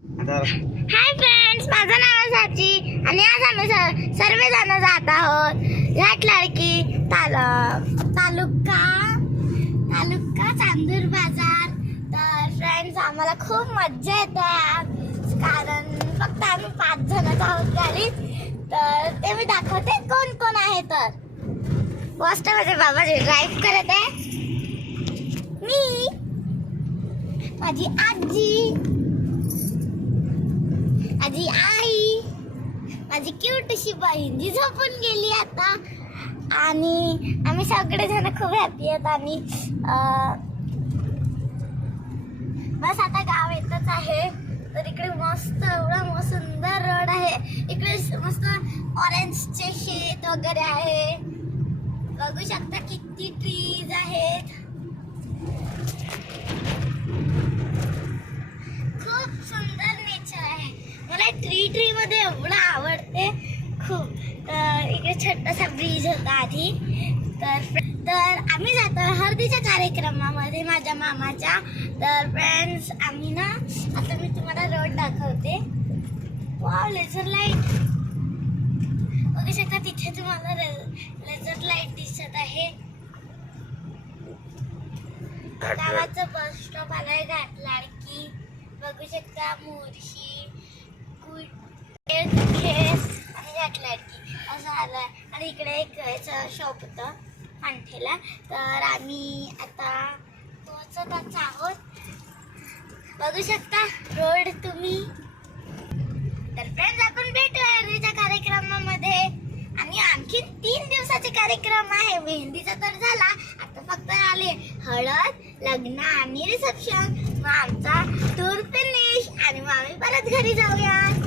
Hi friends, माझं नाव आहे साची आणि आज आम्ही सर्वजण जात आहोत घाटलाडकी तालुका चांदूर बाजार. तर फ्रेंड्स, आम्हाला खूप मज्जा येते आज, कारण फक्त आम्ही 5 जणच आहोत गाडीत. तर ते मी दाखवते कोण कोण आहे. तर फर्स्ट माझे बाबा ड्राईव्ह करत आहे, मी, माझी आजी आई, माझी क्यूटशी बहीण जी झोपून गेली आता, आणि आम्ही सगळेजण खूप हॅपी आहेत. आणि बस आता गाव येतच आहे. तर इकडे मस्त एवढा मस्त सुंदर रोड आहे. इकडे मस्त ऑरेंजचे शेत वगैरे आहे. बघू शकता किती ट्रीज आहेत. खूप सुंदर नेचर आहे. मला ट्री मध्ये एवढं आवडते खूप. तर इकडे छोटासा ब्रिज होता आधी. तर आम्ही जातो हळदीच्या कार्यक्रमामध्ये माझ्या मामाच्या. तर फ्रेंड्स, आम्ही ना आता मी तुम्हाला रोड दाखवते. वाव, लेझर लाईट बघू शकता. तिथे तुम्हाला लेझर लाईट दिसत आहे. गावाचं बस स्टॉप आलाय घाटलाडकी. बघू शकता मोरशी, आणि घाटलाडकी असं आलंय. आणि इकडे एक शॉप होतं पांठेला. तर आम्ही आता पोहोचतच आहोत. बघू शकता रोड तुम्ही. तर फ्रेंड्स, आपण भेटू हळदीच्या कार्यक्रमामध्ये. आणि आणखी 3 दिवसाचे कार्यक्रम आहे. मेहंदीचा तर झाला, आता फक्त आले हळद, लग्न आणि रिसेप्शन. मग आमचा टूर फिनिश आणि मग आम्ही परत घरी जाऊया.